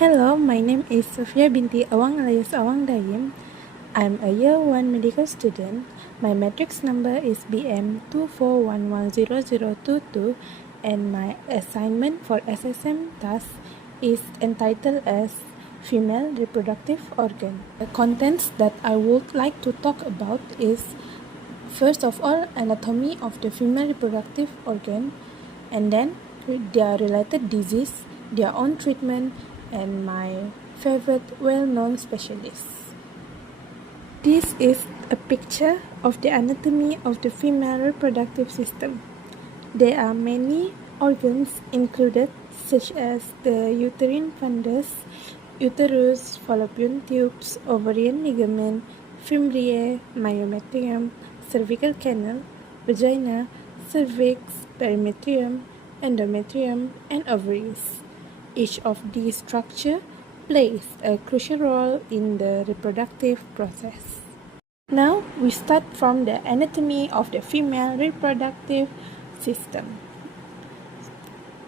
Hello, my name is Sophia binti awang alias awang daim. I'm a year 1 medical student. My matrix number is BM24110022 and my assignment for SSM task is entitled as female reproductive organ. The contents that I would like to talk about is first of all anatomy of the female reproductive organ, and then their related disease, their own treatment, and my favorite well-known specialists. This is a picture of the anatomy of the female reproductive system. There are many organs included, such as the uterine fundus, uterus, fallopian tubes, ovarian ligament, fimbriae, myometrium, cervical canal, vagina, cervix, perimetrium, endometrium, and ovaries. Each of these structures plays a crucial role in the reproductive process. Now we start from the anatomy of the female reproductive system.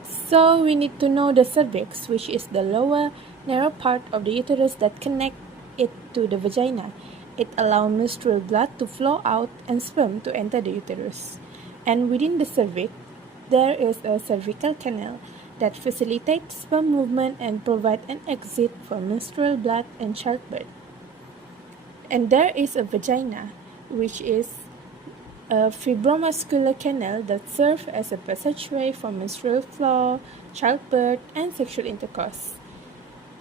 So we need to know the cervix, which is the lower narrow part of the uterus that connects it to the vagina. It allows menstrual blood to flow out and sperm to enter the uterus. And within the cervix, there is a cervical canal that facilitates sperm movement and provides an exit for menstrual blood and childbirth. And there is a vagina, which is a fibromuscular canal that serves as a passageway for menstrual flow, childbirth, and sexual intercourse.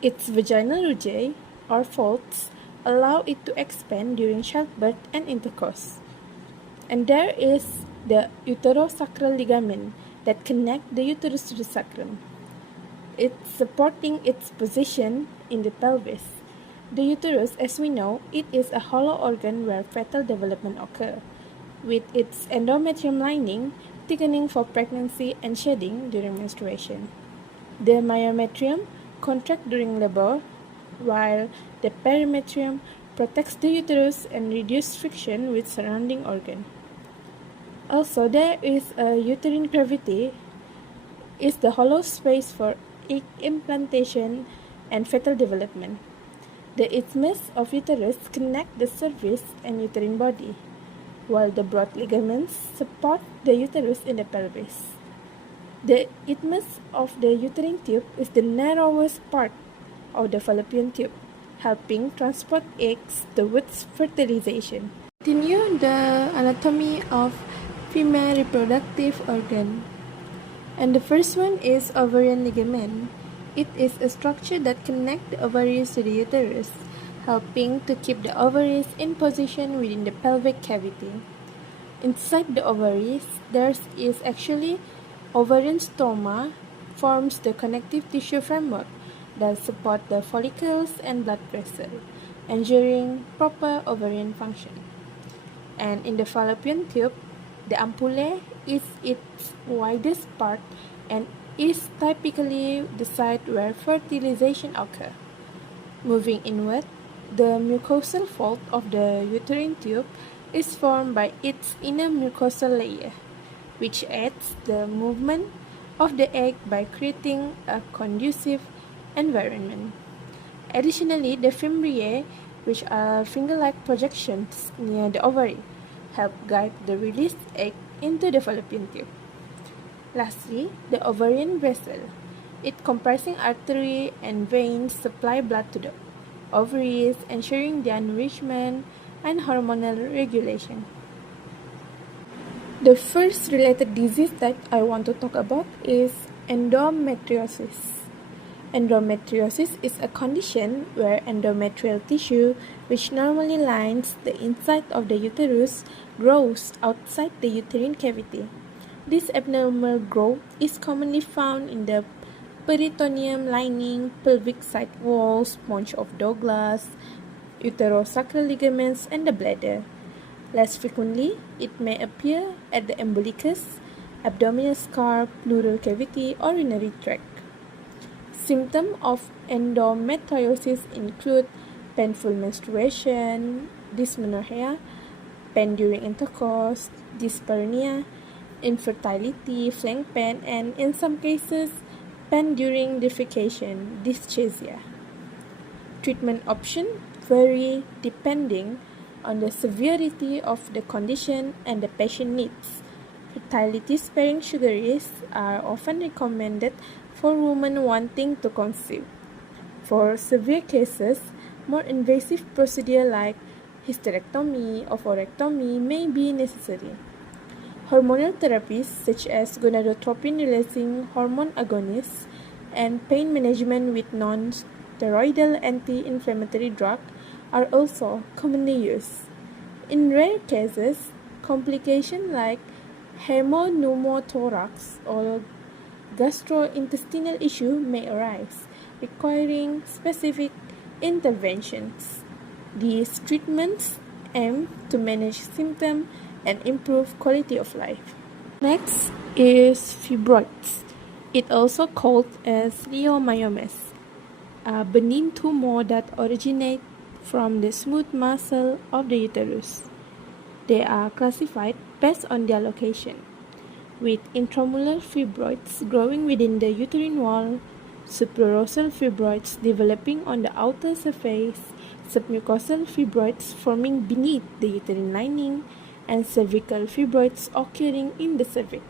Its vaginal rugae, or folds, allow it to expand during childbirth and intercourse. And there is the uterosacral ligament that connects the uterus to the sacrum. It's supporting its position in the pelvis. The uterus, as we know, it is a hollow organ where fetal development occurs, with its endometrium lining thickening for pregnancy and shedding during menstruation. The myometrium contracts during labor, while the perimetrium protects the uterus and reduces friction with surrounding organ. Also, there is a uterine cavity, is the hollow space for egg implantation and fetal development. The isthmus of uterus connect the cervix and uterine body, while the broad ligaments support the uterus in the pelvis. The isthmus of the uterine tube is the narrowest part of the fallopian tube, helping transport eggs towards fertilization. Continue the anatomy of female reproductive organ. And the first one is ovarian ligament. It is a structure that connects the ovaries to the uterus, helping to keep the ovaries in position within the pelvic cavity. Inside the ovaries, there is actually ovarian stoma, forms the connective tissue framework that support the follicles and blood vessel, ensuring proper ovarian function. And in the fallopian tube, the ampullae is its widest part and is typically the site where fertilization occurs. Moving inward, the mucosal fold of the uterine tube is formed by its inner mucosal layer, which aids the movement of the egg by creating a conducive environment. Additionally, the fimbriae, which are finger-like projections near the ovary, help guide the released egg into the fallopian tube. Lastly, the ovarian vessel. It comprising artery and veins supply blood to the ovaries, ensuring their nourishment and hormonal regulation. The first related disease that I want to talk about is endometriosis. Endometriosis is a condition where endometrial tissue, which normally lines the inside of the uterus, grows outside the uterine cavity. This abnormal growth is commonly found in the peritoneum lining, pelvic side wall, sponge of Douglas, uterosacral ligaments, and the bladder. Less frequently, it may appear at the umbilicus, abdominal scar, pleural cavity, or urinary tract. Symptoms of endometriosis include painful menstruation, dysmenorrhea, pain during intercourse, dyspareunia, infertility, flank pain, and in some cases, pain during defecation, dysgeusia. Treatment options vary depending on the severity of the condition and the patient needs. Fertility-sparing surgeries are often recommended for women wanting to conceive. For severe cases, more invasive procedures like hysterectomy or oophorectomy may be necessary. Hormonal therapies such as gonadotropin-releasing hormone agonists and pain management with non-steroidal anti-inflammatory drugs are also commonly used. In rare cases, complications like hemopneumothorax or gastrointestinal issue may arise, requiring specific interventions. These treatments aim to manage symptoms and improve quality of life. Next is fibroids. It also called as leiomyomas, a benign tumor that originate from the smooth muscle of the uterus. They are classified based on their location, with intramural fibroids growing within the uterine wall, suprarosal fibroids developing on the outer surface, submucosal fibroids forming beneath the uterine lining, and cervical fibroids occurring in the cervix.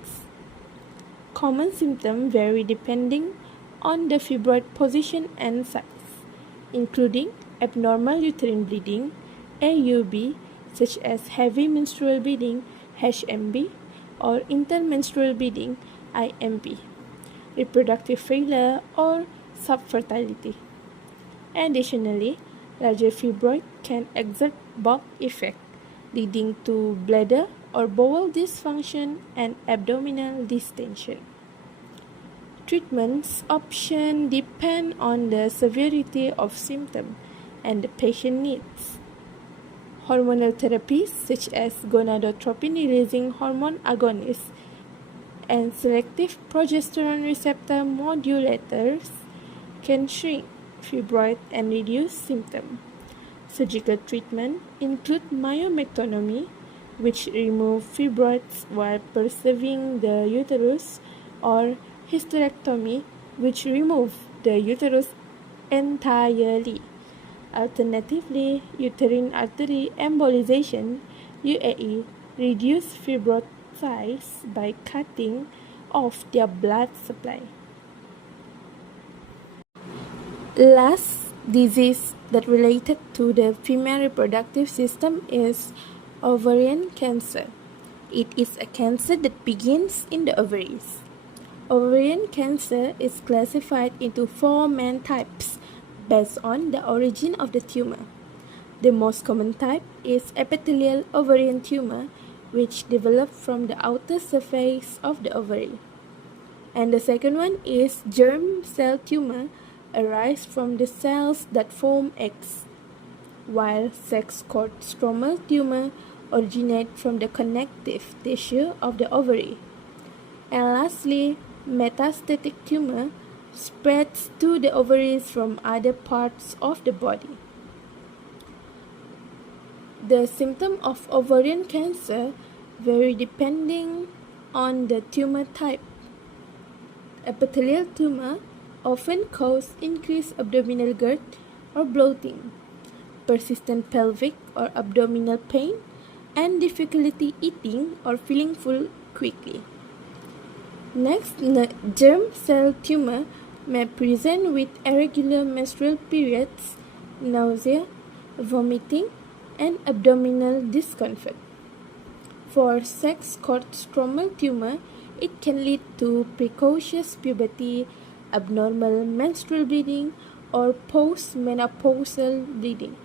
Common symptoms vary depending on the fibroid position and size, including abnormal uterine bleeding, AUB, such as heavy menstrual bleeding, HMB, or intermenstrual bleeding, IMB, reproductive failure, or subfertility. Additionally, larger fibroid can exert bulk effect, leading to bladder or bowel dysfunction and abdominal distension. Treatment options depend on the severity of symptoms and the patient needs. Hormonal therapies such as gonadotropin-releasing hormone agonists and selective progesterone receptor modulators can shrink fibroid and reduce symptoms. Surgical treatment include myomectomy, which remove fibroids while preserving the uterus, or hysterectomy, which remove the uterus entirely. Alternatively, uterine artery embolization (UAE) reduce fibroid size by cutting off their blood supply. Last disease that related to the female reproductive system is ovarian cancer. It is a cancer that begins in the ovaries. Ovarian cancer is classified into 4 main types based on the origin of the tumor. The most common type is epithelial ovarian tumor, which develops from the outer surface of the ovary. And the second one is germ cell tumor, arise from the cells that form eggs, while sex cord stromal tumor originate from the connective tissue of the ovary. And lastly, metastatic tumor spreads to the ovaries from other parts of the body. The symptoms of ovarian cancer vary depending on the tumor type. Epithelial tumor often cause increased abdominal girth or bloating, persistent pelvic or abdominal pain, and difficulty eating or feeling full quickly. Next, germ cell tumor may present with irregular menstrual periods, nausea, vomiting, and abdominal discomfort. For sex cord stromal tumor, it can lead to precocious puberty, abnormal menstrual bleeding, or post-menopausal bleeding.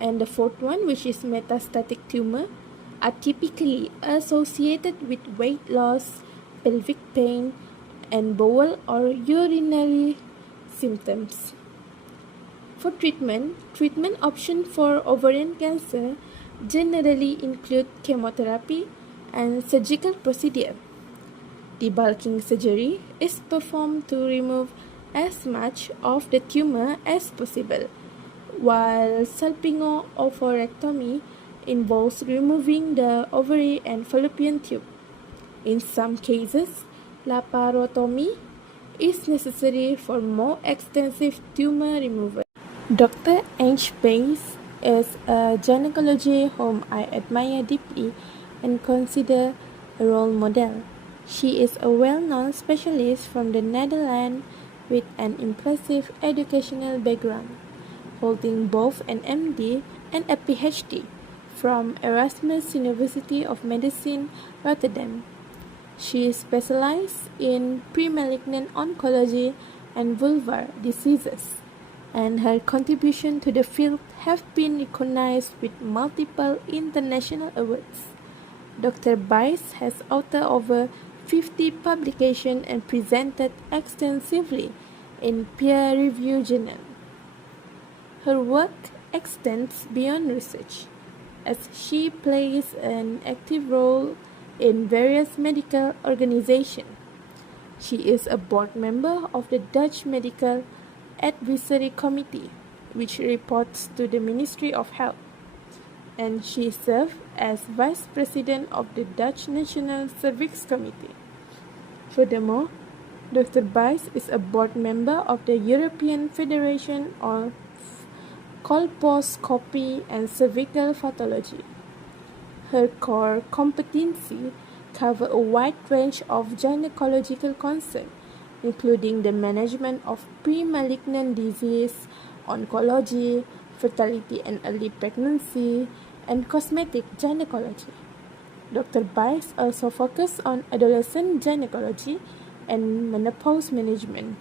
And the fourth one, which is metastatic tumor, are typically associated with weight loss, pelvic pain, and bowel or urinary symptoms. For treatment options for ovarian cancer generally include chemotherapy and surgical procedure. Debulking surgery is performed to remove as much of the tumor as possible, while salpingo-oophorectomy involves removing the ovary and fallopian tube. In some cases, laparotomy is necessary for more extensive tumor removal. Dr. Ange Bays is a gynecology whom I admire deeply and consider a role model. She is a well-known specialist from the Netherlands with an impressive educational background, holding both an MD and a PhD from Erasmus University of Medicine, Rotterdam. She specializes in pre-malignant oncology and vulvar diseases, and her contribution to the field have been recognized with multiple international awards. Dr. Bice has authored over 50 publications and presented extensively in peer-reviewed journals. Her work extends beyond research, as she plays an active role in various medical organizations. She is a board member of the Dutch Medical Advisory Committee, which reports to the Ministry of Health, and she serves as Vice President of the Dutch National Cervix Committee. Furthermore, Dr. Bice is a board member of the European Federation of Colposcopy and Cervical Pathology. Her core competency cover a wide range of gynecological concerns, including the management of pre-malignant disease, oncology, fertility and early pregnancy, and cosmetic gynecology. Dr. Bice also focuses on adolescent gynecology and menopause management.